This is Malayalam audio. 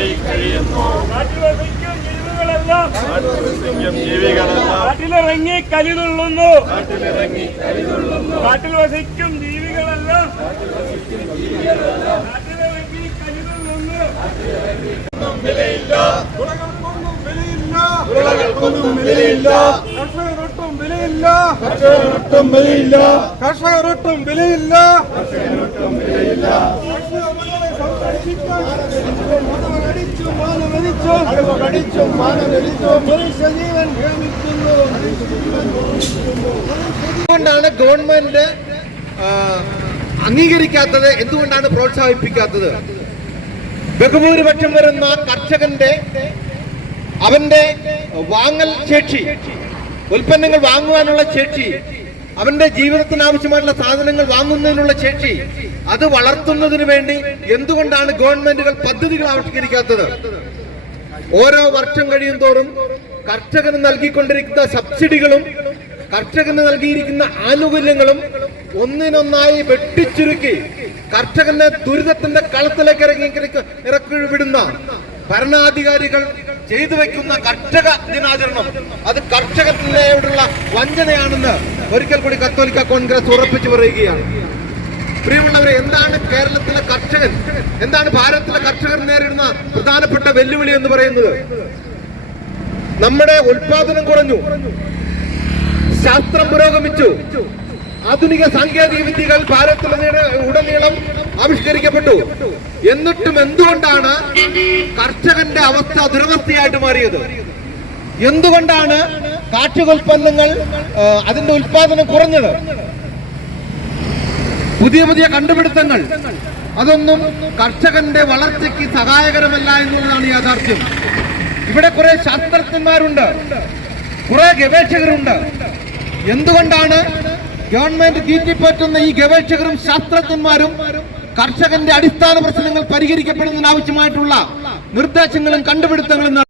ആയി കഴിയുന്നു. കാട്ടിലിറങ്ങി കലിതുള്ളുന്നു. കാട്ടിൽ വസിക്കും ജീവികളെല്ലാം കാട്ടിലിറങ്ങി കലിതുള്ളുന്നു. വിളകൾക്കൊന്നും വിലയില്ല. കർഷകരൊട്ടും വിലയില്ല. കർഷകരൊട്ടും വിലയില്ല. എന്തുകൊണ്ടാണ് ഗവൺമെന്റ് അംഗീകരിക്കാത്തത്? എന്തുകൊണ്ടാണ് പ്രോത്സാഹിപ്പിക്കാത്തത്? ബഹുഭൂരിപക്ഷം വരുന്ന കർഷകന്റെ അവന്റെ വാങ്ങൽ ശേഷി, ഉൽപ്പന്നങ്ങൾ വാങ്ങുവാനുള്ള ശേഷി, അവന്റെ ജീവിതത്തിന് ആവശ്യമായിട്ടുള്ള സാധനങ്ങൾ വാങ്ങുന്നതിനുള്ള ശേഷി, അത് വളർത്തുന്നതിന് വേണ്ടി എന്തുകൊണ്ടാണ് ഗവൺമെന്റുകൾ പദ്ധതികൾ ആവിഷ്കരിക്കാത്തത്? ഓരോ വർഷം കഴിയും തോറും കർഷകന് നൽകിക്കൊണ്ടിരിക്കുന്ന സബ്സിഡികളും കർഷകന് നൽകിയിരിക്കുന്ന ആനുകൂല്യങ്ങളും ഒന്നിനൊന്നായി വെട്ടിച്ചുരുക്കി കർഷകനെ ദുരിതത്തിന്റെ കളത്തിലേക്ക് ഇറക്കി വിടുന്ന ഭരണാധികാരികൾ ചെയ്തു വെക്കുന്ന കർഷക ദിനാചരണം അത് കർഷകത്തിനോടുള്ള വഞ്ചനയാണെന്ന് ഒരിക്കൽ കൂടി കത്തോലിക്ക കോൺഗ്രസ് ഉറപ്പിച്ചു പറയുകയാണ്. പ്രിയമുള്ളവരെ, എന്താണ് കേരളത്തിലെ കർഷകൻ, എന്താണ് ഭാരതത്തിലെ കർഷകർ നേരിടുന്ന പ്രധാനപ്പെട്ട വെല്ലുവിളി എന്ന് പറയുന്നത്? നമ്മുടെ ഉൽപാദനം കുറഞ്ഞു, ശാസ്ത്രം പുരോഗമിച്ചു, ആധുനിക സാങ്കേതിക വിദ്യകൾ ഭാരതത്തിലുടനീളം ആവിഷ്കരിക്കപ്പെട്ടു. എന്നിട്ടും എന്തുകൊണ്ടാണ് കർഷകന്റെ അവസ്ഥ ദുരവസ്ഥയായിട്ട് മാറിയത്? എന്തുകൊണ്ടാണ് കാർഷികോൽപ്പന്നങ്ങൾ അതിന്റെ ഉൽപാദനം കുറഞ്ഞത്? പുതിയ പുതിയ കണ്ടുപിടുത്തങ്ങൾ അതൊന്നും കർഷകന്റെ വളർച്ചയ്ക്ക് സഹായകരമല്ല എന്നുള്ളതാണ് യാഥാർത്ഥ്യം. ഇവിടെ കുറെ ശാസ്ത്രജ്ഞന്മാരുണ്ട്, കുറെ ഗവേഷകരുണ്ട്. എന്തുകൊണ്ടാണ് ഗവൺമെന്റ് തീറ്റിപ്പറ്റുന്ന ഈ ഗവേഷകരും ശാസ്ത്രജ്ഞന്മാരും കർഷകന്റെ അടിസ്ഥാന പ്രശ്നങ്ങൾ പരിഹരിക്കപ്പെടുന്നതിന് ആവശ്യമായിട്ടുള്ള നിർദ്ദേശങ്ങളും കണ്ടുപിടുത്തങ്ങളും